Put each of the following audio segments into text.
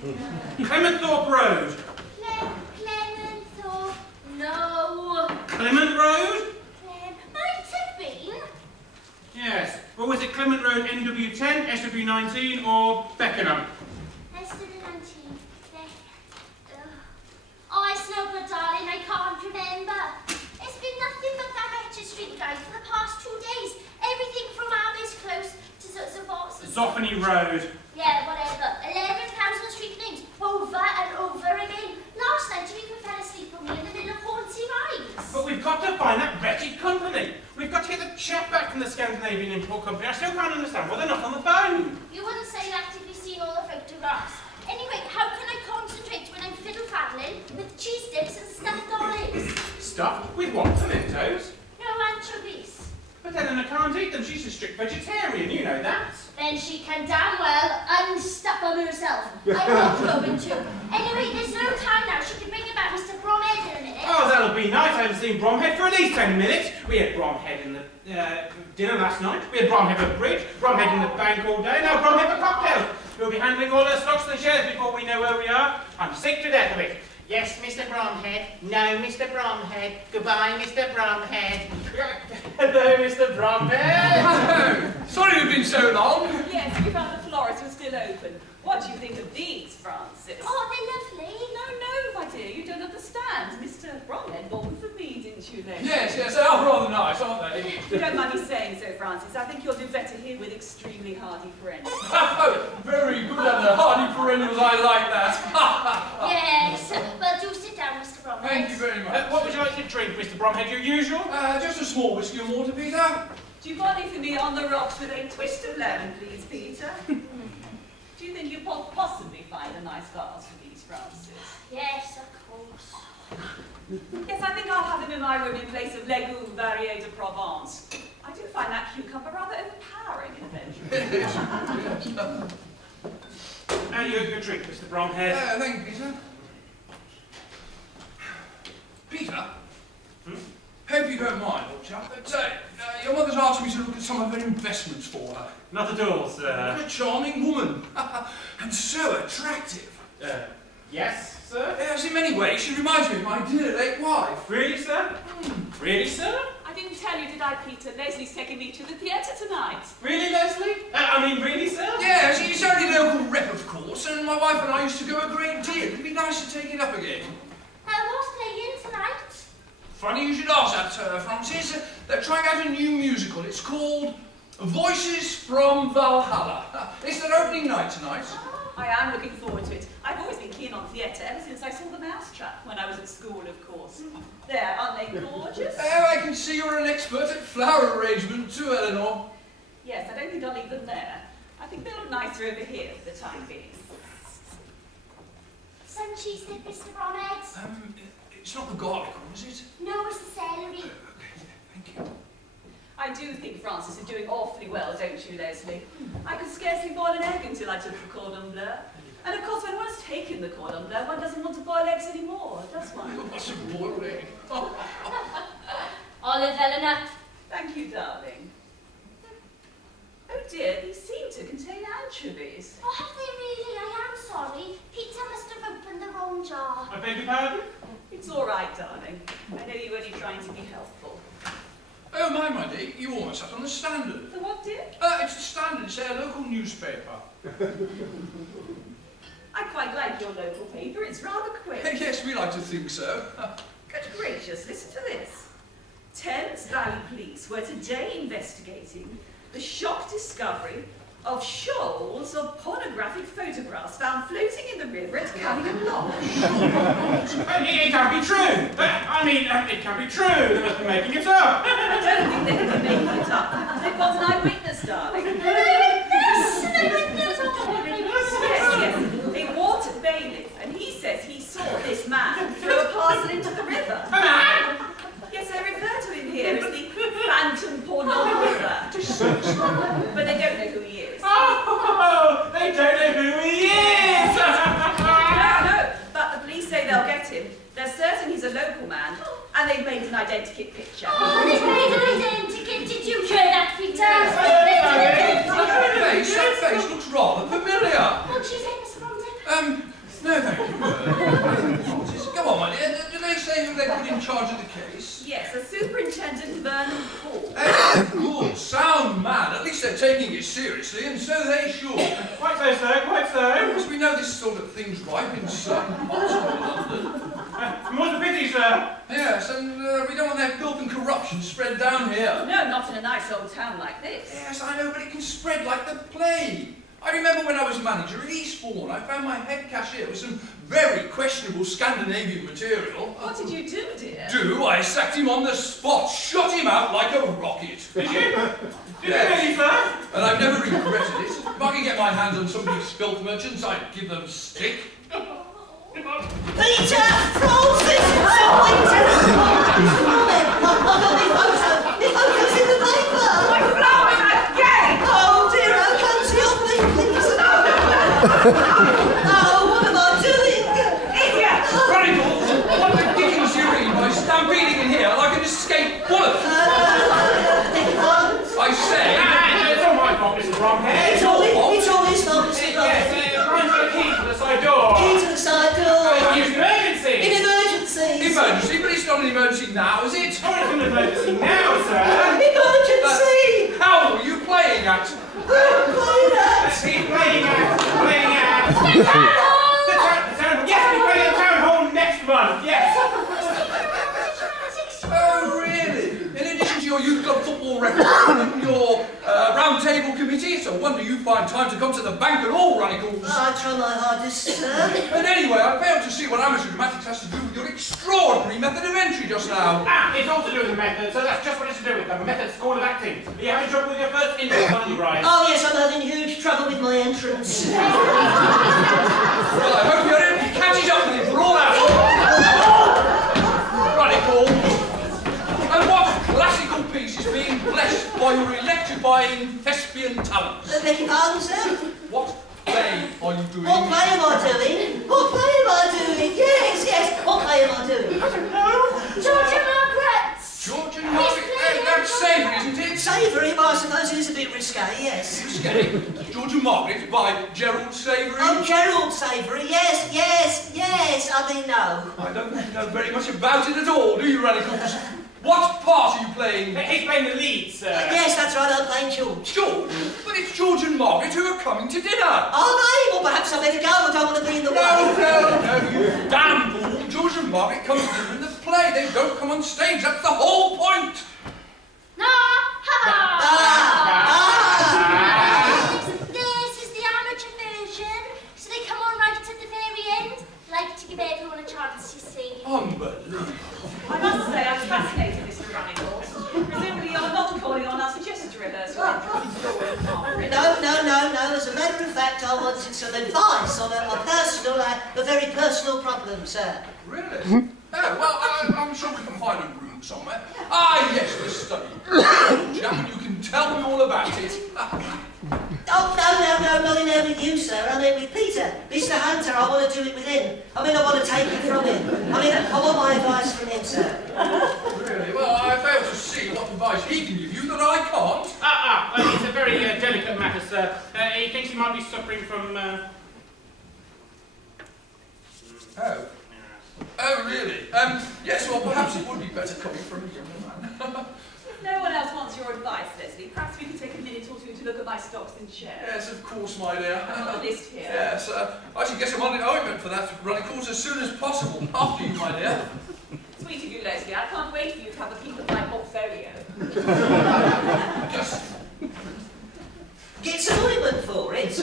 Clementhorpe Road. Clementhorpe, no. Clement Road? Might have been. Yes. Or was it Clement Road NW10, SW19, or Beckenham? SW19. Oh, it's no good, darling. I can't remember. It's been nothing but that wretched street drive for the past 2 days. Everything from Abbey's Close to Zoffany Road. Yeah, whatever. 11,000 street names, over and over again. Last night you even fell asleep on me in the middle of Hornsey Rides. But we've got to find that wretched company. We've got to get the chap back from the Scandinavian Import Company. I still can't understand why they're not on the phone. You wouldn't say that if you've seen all the photographs. Anyway, how can I concentrate when I'm fiddle-faddling with cheese dips and stuffed olives? Stuffed? With what? Pimentos? No anchovies. But Eleanor can't eat them. She's a strict vegetarian, you know that. Then she can damn well unstuff them herself. I'm not going to. Anyway, there's no time now. She can bring about Mr. Bromhead in a minute. Oh, that'll be nice. I haven't seen Bromhead for at least 10 minutes. We had Bromhead in the dinner last night. We had Bromhead for bridge, Bromhead in the bank all day. Now Bromhead for cocktails. We'll be handling all our stocks and shares before we know where we are. I'm sick to death of it. Yes, Mr. Bromhead. No, Mr. Bromhead. Goodbye, Mr. Bromhead. Hello, Mr. Bromhead. Hello. Sorry you've been so long. Yes, we found the florist was still open. What do you think of these, Francis? Oh, they're lovely. No, my dear, you don't understand. Mr. Bromhead bought them for me, didn't you, then? Yes, they are rather nice, aren't they? You don't mind me saying so, Francis. I think you'll do better here with extremely hardy perennials. Oh, very good, Eleanor. Hardy perennials, I like that. Yes, well, do sit down, Mr. Bromhead. Thank you very much. What would you like to drink, Mr. Bromhead? Your usual? Just a small whiskey and water, Peter. Do you want anything for me on the rocks with a twist of lemon, please, Peter? Do you think you could possibly find a nice glass for these, Francis? Yes, of course. Yes, I think I'll have them in my room in place of legume varié de Provence. I do find that cucumber rather overpowering in a bedroom. Your drink, Mr. Bromhead. Thank you, Peter. Peter? Hope you don't mind, old chap, but your mother's asked me to look at some of her investments for her. Not at all, sir. What a charming woman. And so attractive. Yes, sir? Yes, in many ways, she reminds me of my dear late wife. Really, sir? Really, sir? I didn't tell you, did I, Peter? Leslie's taking me to the theatre tonight. Really, Leslie? Really, sir? Yes, he's only local rep, of course, and my wife and I used to go a great deal. It'd be nice to take it up again. What's playing tonight? Funny you should ask that, Francis. They're trying out a new musical. It's called Voices from Valhalla. It's their opening night tonight. I am looking forward to it. I've always been keen on theatre ever since I saw The Mousetrap when I was at school, of course. There, aren't they gorgeous? Oh, I can see you're an expert at flower arrangement too, Eleanor. Yes, I don't think I'll leave them there. I think they look nicer over here for the time being. Some cheese dip, Mr. Bromhead? It's not the garlic one, is it? No, it's the celery. Okay, thank you. I do think Francis is doing awfully well, don't you, Leslie? I could scarcely boil an egg until I took the cordon bleu. And of course, when one's taken the cordon bleu, one doesn't want to boil eggs anymore, does one? What's a boiled egg? Olive, Eleanor. Thank you, darling. Oh dear, these seem to contain anchovies. Oh, have they really? I am sorry. Peter must have opened the wrong jar. I beg your pardon? It's all right, darling. I know you were only trying to be helpful. Oh, my dear, you almost sat on the Standard. The what, dear? It's the Standard, it's their local newspaper. I quite like your local paper, it's rather quick. Yes, we like to think so. Good gracious, listen to this. Thames Valley Police were today investigating the shock discovery of shoals of pornographic photographs found floating in the river at Cunningham Lodge. It can't be true. It can't be true. They must be making it up. I don't think they can be making it up. They've got an eyewitness, darling. An eyewitness? An eyewitness? Yes. A water bailiff, and he says he saw this man throw a parcel into the river. A man? Yes, they refer to him here as the phantom pornographer. But they don't know who he is. Oh, they don't know who he is. No, but the police say they'll get him. They're certain he's a local man, and they've made an identikit picture. Oh, they've made an identikit. Did you hear that, Peter? taking it seriously, and so they should. Quite so, sir, quite so. As we know, this sort of thing's ripe in certain parts of London. More's the pity, sir. Yes, and we don't want that filth and corruption spread down here. No, not in a nice old town like this. Yes, I know, but it can spread like the plague. I remember when I was manager at Eastbourne, I found my head cashier with some very questionable Scandinavian material. What did you do, dear? I sacked him on the spot, shot him out like a rocket. Did you? Did you really, sir? And I've never regretted it. If I could get my hands on some of these filth merchants, I'd give them stick. Peter! Francis! Winter! My photo's in the paper! My flower again! Oh dear, I'll come to your thing, please. Oh, what am I doing? Idiot! Runnicles, what the dickens do you mean by stampeding in here like an escaped bullet? I say... It's all my fault, Mr. Bromhead. It's all his fault, Mr. Yes, Brian's got a key to the side door. Key to the side door. It's an emergency. In emergencies. Emergency? But it's not an emergency now, is it? Oh, it's an emergency now, sir. Emergency. How are you playing at? He's playing out. The town hall. Yes, we're playing at the town hall next month. Yes. Oh, really? In addition to your youth club football record and your round table committee, it's a wonder you find time to come to the bank at all, Runnicles. I try my hardest, sir. And anyway, I failed to see what amateur dramatics has to do with your extraordinary method of entry just now. It's all to do with the method, so that's just what it's to do with. The method school of acting. Are you having trouble with your first intro, aren't you, Brian? Oh yes, I'm having huge trouble with my entrance. Well, I hope your entry catches up with you for all that. Runnicles. And what classical piece is being blessed by your electrifying thespian talents? Beg your pardon, sir? What play are you doing? What play am I doing? What play am I doing? Yes, yes. What play am I doing? George and Margaret! George and Margaret. That's savoury, isn't it? Savoury, but I suppose it is a bit risque, yes. Risque. George and Margaret by Gerald Savoury. Oh, Gerald Savoury, yes, yes, yes. I mean, no. I don't know very much about it at all, do you, Runnicles? What part are you playing? He's playing the lead, sir. Yes, that's right, I'm playing George. George? But it's George and Margaret who are coming to dinner. Are they? Well, perhaps I better go. I don't want to be in the way. No, you damn fool. George and Margaret come to dinner in the play. They don't come on stage. That's the whole point. No! Ha! This is the amateur version, so they come on right at the very end, like to give everyone a chance to see. Unbelievable. I must say, I'm fascinated, Mr. Runnicles. Presumably you're not calling on us just to rehearse your entrance. No. As a matter of fact, I wanted some advice on a very personal problem, sir. Really? Oh, well, I'm sure we can find a room somewhere. Ah, yes, the study. Jack, you can tell me all about it. Oh, no, not in there with you, sir. I mean with Peter. Mr. Hunter, I want to do it with him. I mean, I want to take it from him. I mean, I want my advice from him, sir. Really? Well, I fail to see what advice he can give you that I can't. It's a very delicate matter, sir. He thinks he might be suffering from, Oh, really? Yes, well, perhaps it would be better coming from a younger man. If no one else wants your advice, Leslie, perhaps we could take a minute or two to look at my stocks and shares. Yes, of course, my dear. I've got a list here. Yes, I should get some ointment for that Runnicles as soon as possible. After you, my dear. Sweet of you, Leslie. I can't wait for you to have a peek at my portfolio. Just... Get some ointment for it?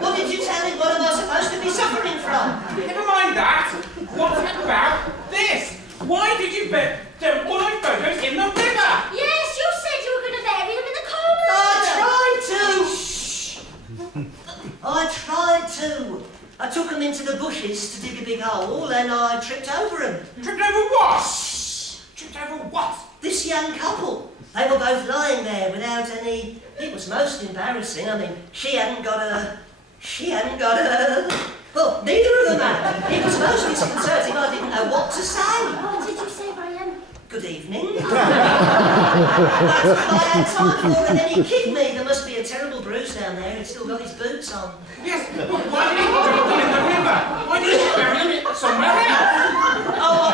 What did you tell him? What am I supposed to be suffering from? Never mind that. What about this? Why did you dump all my photos in the river? Yes, you said you were going to bury them in the coal. I tried to. I took them into the bushes to dig a big hole and I tripped over them. Tripped over what? Tripped over what? This young couple. They were both lying there without any... It was most embarrassing. I mean, she hadn't got a... Well, neither of them had. It was most disconcerting. I didn't know what to say. What did you say, Brian? Good evening. That's what I had time for, and then he kicked me. There must be a terrible bruise down there. He's still got his boots on. Yes, but why did he drop them in the river? Why did he bury them somewhere else? Oh,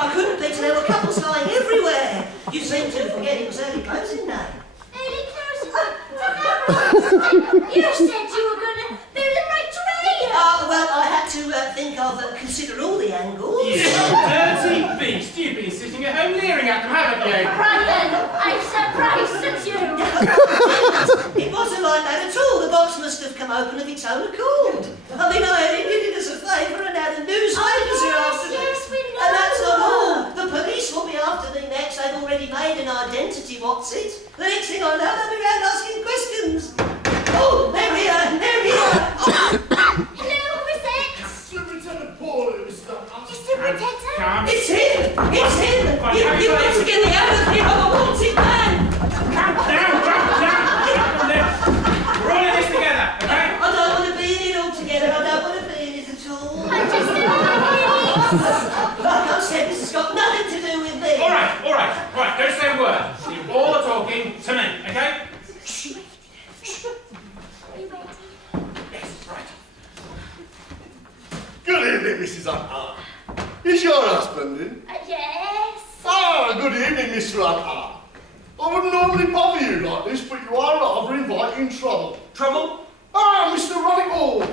I couldn't, Peter. There were couples lying everywhere. You seem to forget it was early closing day. Early closing? I've considered all the angles. You dirty beast! You've been sitting at home leering at them, haven't you? Brian, I'm surprised at you. It wasn't like that at all. The box must have come open of its own accord. I mean, I only did it as a favour, and now the newspapers are after me. Yes, we know. And that's not all. The police will be after me next. They've already made an identity, what's it? The next thing I know, they'll be around asking questions. Oh, there we are, there we are. Hello, who is it? Superintendent Paul, it was The superintendent? Calm. It's him! It's him! You've got to get me out of here. I'm a wanted man. Calm down, calm down. We're all in this together, okay? I don't want to be in it all together. I don't want to be in it at all. I'm just a police. Like I said, this has got nothing to do with me. All right, don't say a word. You all are talking to me, okay? Are you ready? Yes, right. Good evening, Mrs. Hunter. Is your husband in? Yes. Ah, good evening, Mr. Hunter. I wouldn't normally bother you like this, but you are rather inviting trouble. Trouble? Ah, Mr. Runnicles.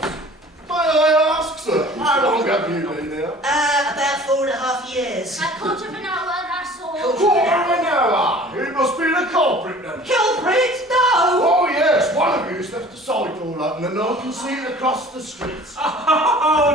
May I ask, sir, how long have you been here? About 4.5 years. A quarter of an hour, that's all. Quarter of an hour. It must be the culprit then. Culprit? No! Oh yes, one of you's left the side door open and I can see it across the street. Oh,